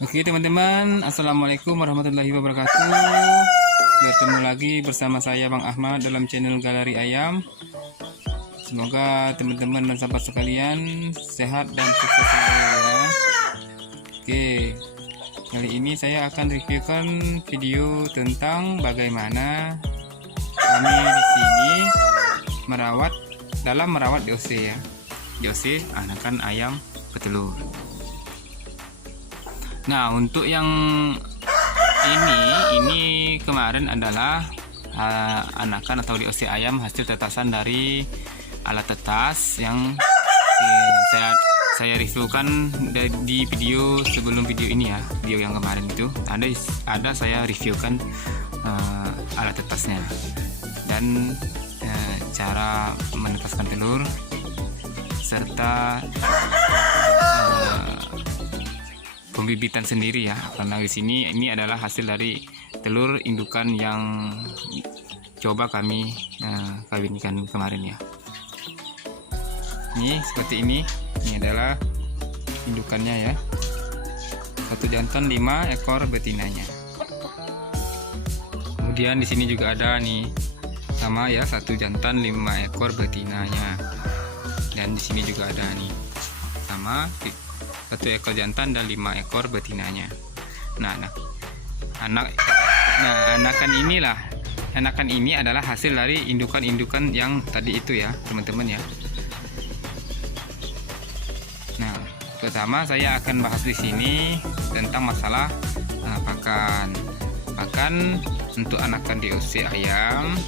Oke teman-teman, assalamualaikum warahmatellahi wabarakatuh. Bertemu lagi bersama saya Bang Ahmad dalam channel Galeri Ayam. Semoga teman-teman dan sahabat sekalian sehat dan sukses selalu ya. Oke, kali ini saya akan reviewkan video tentang bagaimana kami di sini merawat DOC ya. DOC anakan ayam petelur. Nah, untuk yang ini kemarin adalah anakan atau DOC ayam hasil tetasan dari alat tetas yang saya reviewkan di video sebelum video ini ya. Video yang kemarin itu ada saya reviewkan alat tetasnya dan cara menetaskan telur serta pembibitan sendiri ya, karena di sini ini adalah hasil dari telur indukan yang coba kami kawinkan kemarin ya. Ini seperti ini adalah indukannya ya, satu jantan 5 ekor betinanya. Kemudian di sini juga ada nih sama ya, satu jantan 5 ekor betinanya, dan di sini juga ada nih sama 1 ekor jantan dan 5 ekor betinanya. Anakan ini adalah hasil dari indukan-indukan yang tadi itu ya teman-teman ya. Nah, pertama saya akan bahas di sini tentang masalah pakan untuk anakan DOC ayam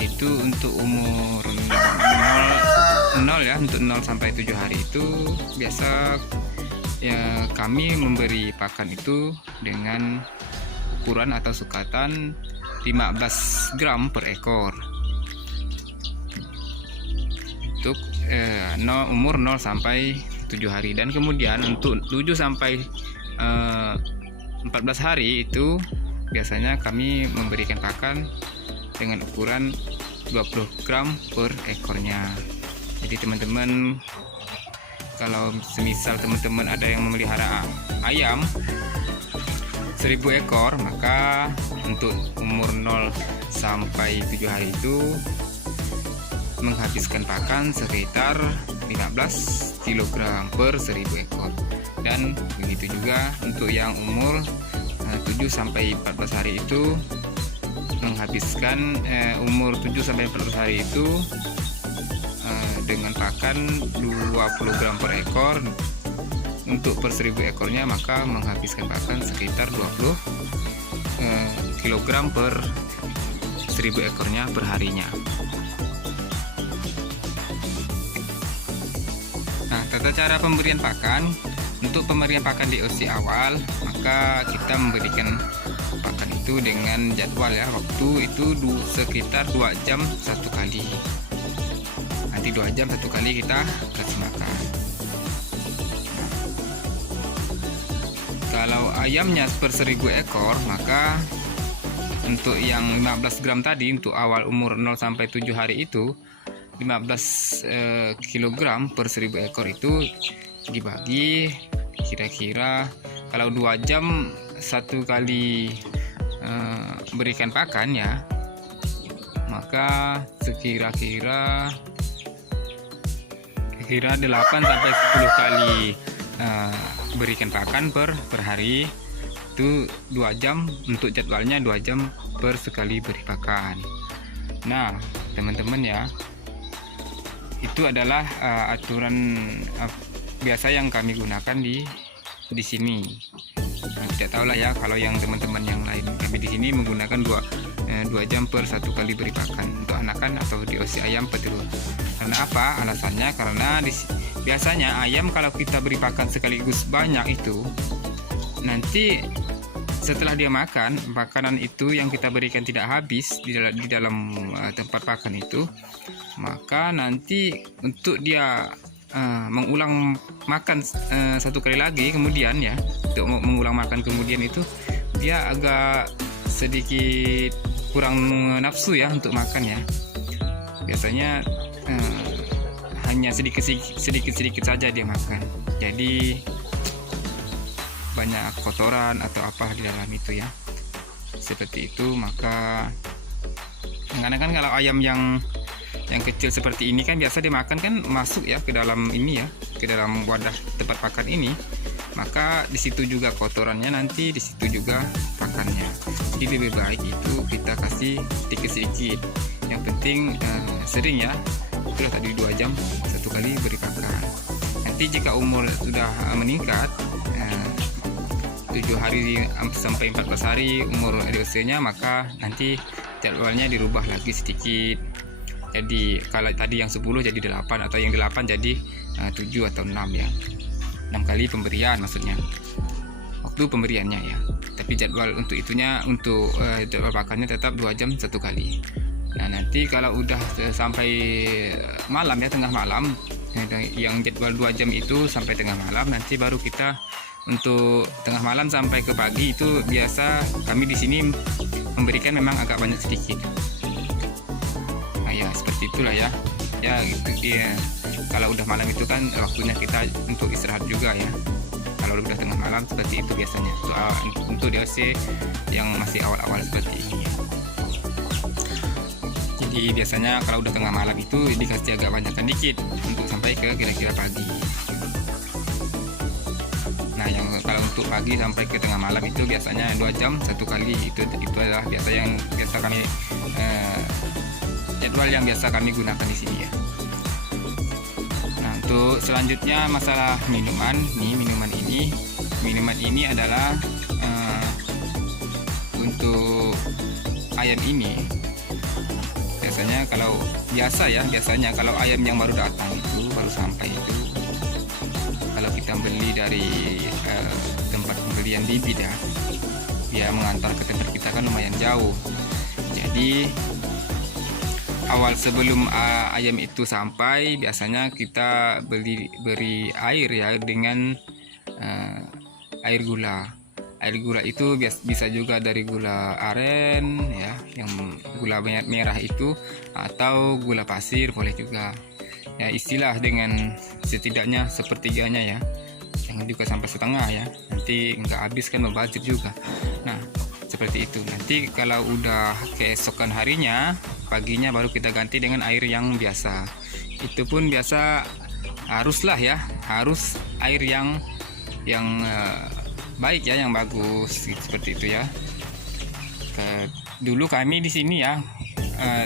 itu untuk umur 0 ya, untuk 0 sampai 7 hari itu biasa ya kami memberi pakan itu dengan ukuran atau sukatan 15 gram per ekor untuk umur 0 sampai 7 hari, dan kemudian untuk 7 sampai 14 hari itu biasanya kami memberikan pakan dengan ukuran 20 gram per ekornya. Jadi teman-teman, kalau semisal teman-teman ada yang memelihara ayam 1000 ekor, maka untuk umur 0 sampai 7 hari itu menghabiskan pakan sekitar 15 kg per 1000 ekor. Dan begitu juga untuk yang umur 7 sampai 14 hari itu menghabiskan umur 7 sampai 14 hari itu dengan pakan 20 gram per ekor. Untuk per 1000 ekornya maka menghabiskan pakan sekitar 20 kg per 1000 ekornya per harinya. Nah, tata cara pemberian pakan. Untuk pemberian pakan DOC awal, maka kita memberikan pakan itu dengan jadwal ya, waktu itu sekitar 2 jam satu kali. Nanti 2 jam satu kali kita kasih makan. Kalau ayamnya per 1000 ekor, maka untuk yang 15 gram tadi untuk awal umur 0 sampai 7 hari itu 15 kg per 1000 ekor itu dibagi kira-kira kalau 2 jam satu kali berikan pakan ya, maka kira-kira 8 sampai 10 kali berikan pakan per hari itu 2 jam. Untuk jadwalnya 2 jam per sekali beri pakan. Nah teman-teman ya, itu adalah aturan biasa yang kami gunakan di sini. Nah, tidak tahu lah ya kalau yang teman-teman yang lain. Kami di sini menggunakan 2 jam per satu kali beri pakan untuk anakan atau DOC ayam petelur. Karena apa? Alasannya karena biasanya ayam kalau kita beri pakan sekaligus banyak itu, nanti setelah dia makan, makanan itu yang kita berikan tidak habis di dalam tempat pakan itu, maka nanti untuk dia mengulang makan satu kali lagi kemudian ya, untuk mengulang makan kemudian itu dia agak sedikit kurang nafsu ya untuk makan ya. Biasanya hanya sedikit saja dia makan. Jadi banyak kotoran atau apa di dalam itu ya, seperti itu. Maka kadang-kadang kalau ayam yang kecil seperti ini kan biasa dimakan kan masuk ya ke dalam ini ya, ke dalam wadah tempat pakan ini, maka di situ juga kotorannya, nanti di situ juga pakannya. Jadi lebih baik itu kita kasih sedikit-sedikit, yang penting sering ya, itulah tadi 2 jam 1 kali beri pakan. Nanti jika umur sudah meningkat 7 hari sampai 14 hari umur DOC-nya, maka nanti jadwalnya dirubah lagi sedikit. Jadi kalau tadi yang 10 jadi 8, atau yang 8 jadi 7 atau 6 ya. 6 kali pemberian maksudnya, waktu pemberiannya ya. Tapi jadwal untuk itunya, untuk jadwal pakannya tetap 2 jam 1 kali. Nah nanti kalau udah sampai malam ya, tengah malam, yang jadwal 2 jam itu sampai tengah malam, nanti baru kita untuk tengah malam sampai ke pagi itu biasa kami di sini memberikan memang agak banyak sedikit. Nah ya seperti itulah ya. Ya gitu ya. Kalau udah malam itu kan waktunya kita untuk istirahat juga ya. Kalau udah tengah malam seperti itu biasanya. Untuk DOC yang masih awal-awal seperti ini ya. Jadi biasanya kalau udah tengah malam itu dikasih agak banyakkan dikit untuk sampai ke kira-kira pagi. Nah yang kalau untuk pagi sampai ke tengah malam itu biasanya 2 jam 1 kali. Itu adalah biasa yang biasa kami jadwal yang biasa kami gunakan di sini ya. Nah untuk selanjutnya masalah minuman nih, minuman ini adalah untuk ayam ini biasanya biasanya kalau ayam yang baru datang itu, baru sampai itu, kalau kita beli dari tempat pembelian bibit ya, dia mengantar ke tempat kita kan lumayan jauh. Jadi awal sebelum ayam itu sampai biasanya kita beri air ya, dengan air gula. Air gula itu bisa juga dari gula aren ya, yang gula merah itu, atau gula pasir boleh juga ya. Istilah dengan setidaknya sepertiganya ya, jangan juga sampai setengah ya, nanti nggak habis kan, membazir juga. Nah seperti itu. Nanti kalau udah keesokan harinya, paginya baru kita ganti dengan air yang biasa. Itu pun biasa haruslah ya, harus air yang baik ya, yang bagus seperti itu ya. Dulu kami di sini ya,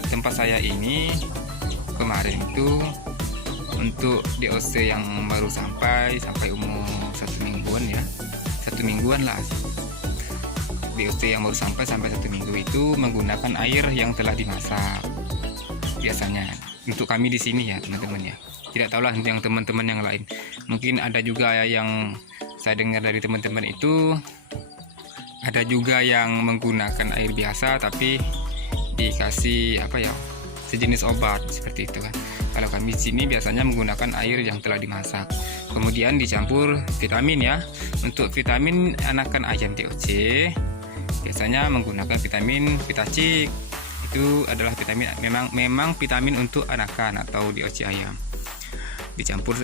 tempat saya ini kemarin itu untuk DOC yang baru sampai umur 1 mingguan ya, 1 mingguan lah. DOC yang baru sampai 1 minggu itu menggunakan air yang telah dimasak biasanya untuk kami di sini ya teman-teman ya. Tidak tahulah yang teman-teman yang lain, mungkin ada juga ya, yang saya dengar dari teman-teman itu ada juga yang menggunakan air biasa tapi dikasih apa ya, sejenis obat seperti itu kan. Kalau kami di sini biasanya menggunakan air yang telah dimasak, kemudian dicampur vitamin ya. Untuk vitamin anakan ayam DOC biasanya menggunakan vitamin Vitacik. Itu adalah vitamin, memang vitamin untuk anakan atau DOC ayam. Dicampur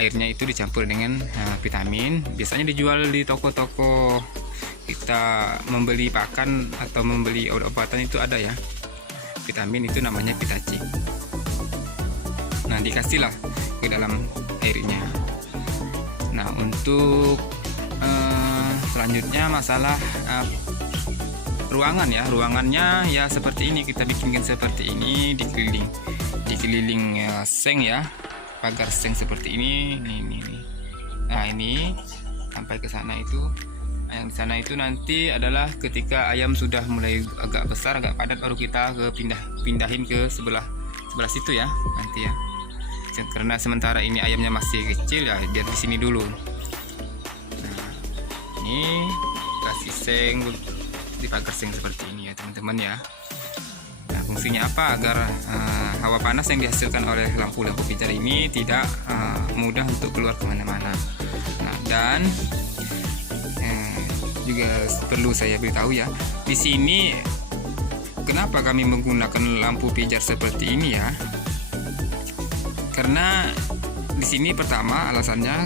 airnya itu dicampur dengan vitamin. Biasanya dijual di toko-toko. Kita membeli pakan atau membeli obat-obatan itu ada ya, vitamin itu namanya Vitacik. Nah dikasihlah ke dalam airnya. Nah untuk selanjutnya masalah ruangan ya, ruangannya ya seperti ini, kita bikinkan seperti ini, dikeliling seng ya, pagar seng seperti ini. Nah ini sampai ke sana itu. Yang di sana itu nanti adalah ketika ayam sudah mulai agak besar, agak padat, baru kita pindahin ke sebelah situ ya nanti ya. Karena sementara ini ayamnya masih kecil ya, biar di sini dulu. Nah, ini kasih seng di pagar seng seperti ini ya teman-teman ya. Nah, fungsinya apa? Agar hawa panas yang dihasilkan oleh lampu-lampu pijar ini tidak mudah untuk keluar kemana-mana. Nah, dan juga perlu saya beritahu ya, di sini kenapa kami menggunakan lampu pijar seperti ini ya? Karena di sini pertama alasannya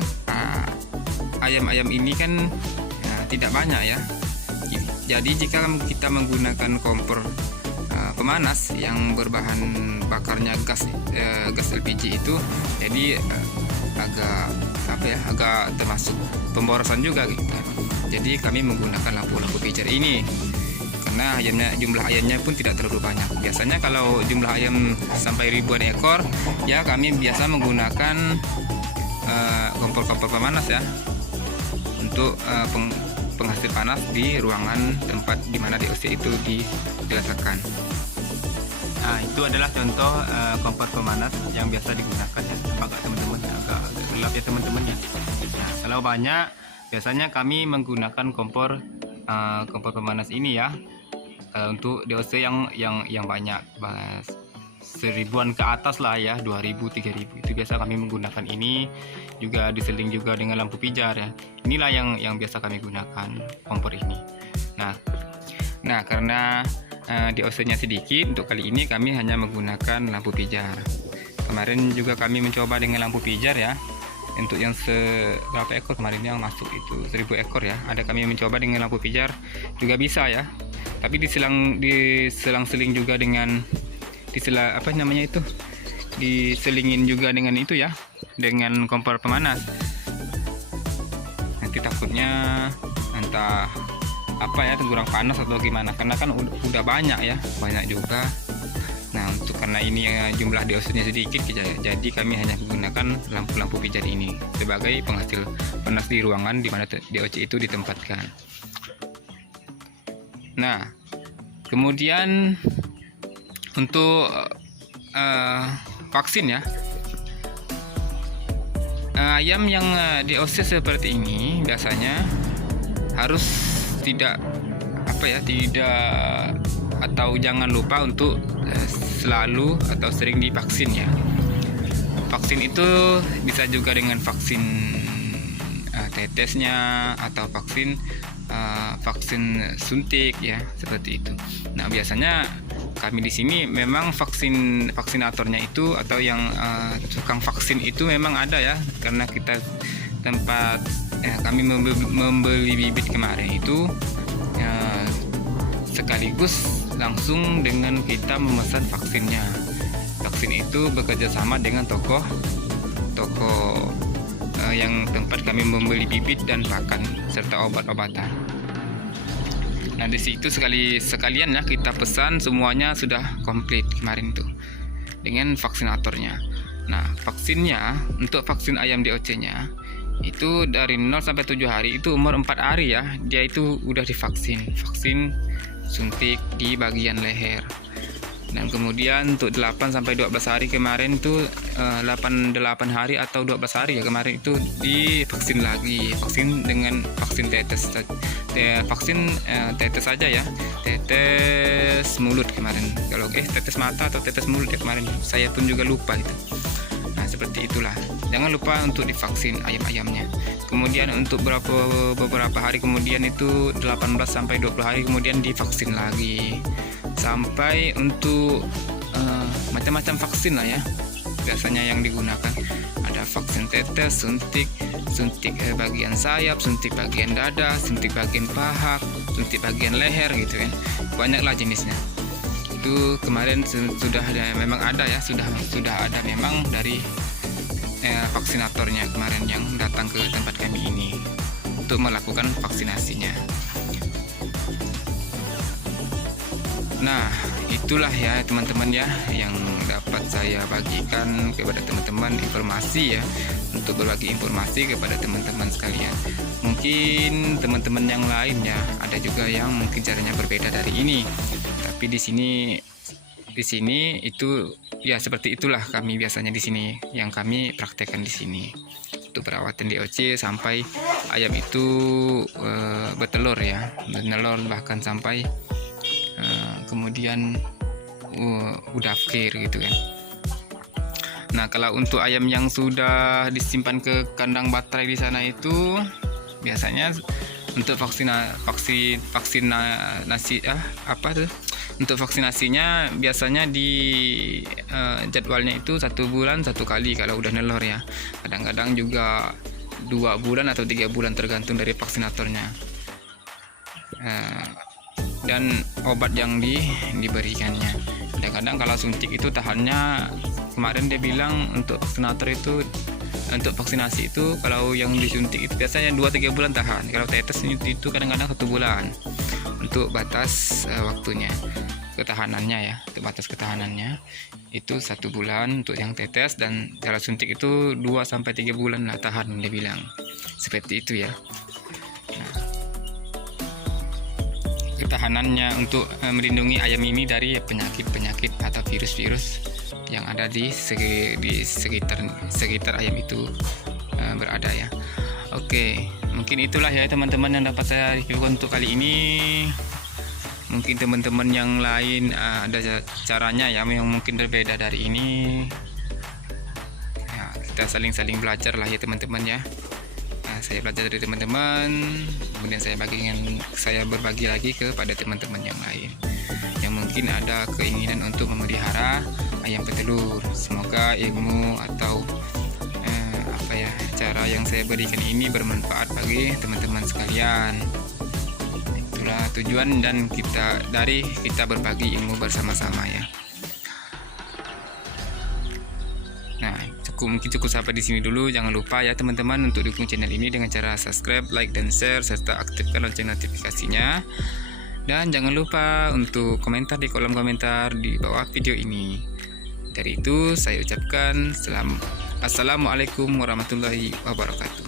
ayam-ayam ini kan tidak banyak ya. Jadi jika kita menggunakan kompor pemanas yang berbahan bakarnya gas LPG itu, jadi agak termasuk pemborosan juga gitu. Jadi kami menggunakan lampu pijar ini karena jumlah ayamnya pun tidak terlalu banyak. Biasanya kalau jumlah ayam sampai ribuan ekor ya, kami biasa menggunakan kompor pemanas ya untuk penghasil panas di ruangan tempat dimana DOC itu diletakkan. Nah, itu adalah contoh kompor pemanas yang biasa digunakan ya. Agak teman-teman, agak gelap ya teman-teman ya. Nah, kalau banyak biasanya kami menggunakan kompor pemanas ini ya. Untuk DOC yang banyak, 1000-an ke atas lah ya, 2000, 3000 itu biasa kami menggunakan ini. Juga diseling juga dengan lampu pijar ya. Inilah yang biasa kami gunakan kompor ini. Nah karena DOC-nya sedikit, untuk kali ini kami hanya menggunakan lampu pijar. Kemarin juga kami mencoba dengan lampu pijar ya. Untuk yang berapa ekor kemarin yang masuk itu 1000 ekor ya. Ada kami mencoba dengan lampu pijar juga bisa ya. Tapi diselang-seling juga dengan diselingin juga dengan itu ya, dengan kompor pemanas. Nanti takutnya entah kurang panas atau gimana, karena kan udah banyak juga. Nah, karena ini jumlah DOC-nya sedikit, jadi kami hanya menggunakan lampu pijar ini sebagai penghasil panas di ruangan di mana DOC itu ditempatkan. Nah, kemudian untuk vaksin ya, ayam yang DOC seperti ini biasanya harus tidak atau jangan lupa untuk selalu atau sering divaksin ya. Vaksin itu bisa juga dengan vaksin tetesnya atau vaksin suntik ya, seperti itu. Nah, biasanya kami di sini memang vaksinatornya itu atau yang tukang vaksin itu memang ada ya, karena kami membeli bibit kemarin itu sekaligus langsung dengan kita memesan vaksinnya. Vaksin itu bekerja sama dengan toko yang tempat kami membeli bibit dan pakan serta obat-obatan. Nah, di situ sekalian ya kita pesan semuanya sudah komplit kemarin tuh dengan vaksinatornya. Nah, vaksinnya untuk vaksin ayam DOC-nya itu dari 0 sampai 7 hari itu umur 4 hari ya, dia itu udah divaksin. Vaksin suntik di bagian leher. Dan kemudian untuk 8 sampai 12 hari kemarin itu 8 hari atau 12 hari ya kemarin itu divaksin lagi, vaksin dengan vaksin tetes. Vaksin tetes saja ya, tetes mulut kemarin. Kalau tetes mata atau tetes mulut ya kemarin, saya pun juga lupa itu. Nah, seperti itulah. Jangan lupa untuk divaksin ayam-ayamnya. Kemudian untuk beberapa hari kemudian itu 18 sampai 20 hari kemudian divaksin lagi. Sampai untuk macam-macam vaksin lah ya. Biasanya yang digunakan ada vaksin tetes, suntik bagian sayap, suntik bagian dada, suntik bagian paha, suntik bagian leher gitu kan. Banyaklah jenisnya. Itu kemarin sudah ada memang dari vaksinatornya kemarin yang datang ke tempat kami ini untuk melakukan vaksinasinya. Nah, itulah ya teman-teman ya yang dapat saya bagikan kepada teman-teman, informasi ya, untuk berbagi informasi kepada teman-teman sekalian. Mungkin teman-teman yang lain ya ada juga yang mungkin caranya berbeda dari ini, tapi di sini itu ya seperti itulah kami biasanya di sini yang kami praktekkan di sini untuk perawatan DOC sampai ayam itu bertelur ya, bahkan sampai kemudian udah akhir gitu kan. Nah, kalau untuk ayam yang sudah disimpan ke kandang baterai di sana itu biasanya untuk untuk vaksinasinya biasanya di jadwalnya itu 1 bulan 1 kali kalau udah nelor ya. Kadang-kadang juga 2 bulan atau 3 bulan tergantung dari vaksinatornya. Dan obat yang diberikannya. Kadang-kadang kalau suntik itu tahannya, kemarin dia bilang untuk vaksinator itu, untuk vaksinasi itu kalau yang disuntik itu biasanya 2-3 bulan tahan. Kalau tetes itu kadang-kadang 1 bulan untuk batas waktunya, ketahanannya ya, untuk batas ketahanannya itu 1 bulan untuk yang tetes, dan kalau suntik itu 2-3 bulan lah tahan, dia bilang seperti itu ya. Ketahanannya untuk melindungi ayam ini dari penyakit-penyakit atau virus-virus yang ada di sekitar ayam itu berada ya. Oke, mungkin itulah ya teman-teman yang dapat saya review untuk kali ini. Mungkin teman-teman yang lain ada caranya ya yang mungkin berbeda dari ini ya, kita saling belajar lah ya teman-teman ya. Saya belajar dari teman-teman, kemudian saya berbagi lagi kepada teman-teman yang lain yang mungkin ada keinginan untuk memelihara ayam petelur. Semoga ilmu atau cara yang saya berikan ini bermanfaat bagi teman-teman sekalian. Itulah tujuan dan kita berbagi ilmu bersama-sama ya. Nah, mungkin cukup sampai di sini dulu. Jangan lupa ya teman-teman untuk dukung channel ini dengan cara subscribe, like, dan share, serta aktifkan lonceng notifikasinya. Dan jangan lupa untuk komentar di kolom komentar di bawah video ini. Dari itu saya ucapkan assalamualaikum warahmatullahi wabarakatuh.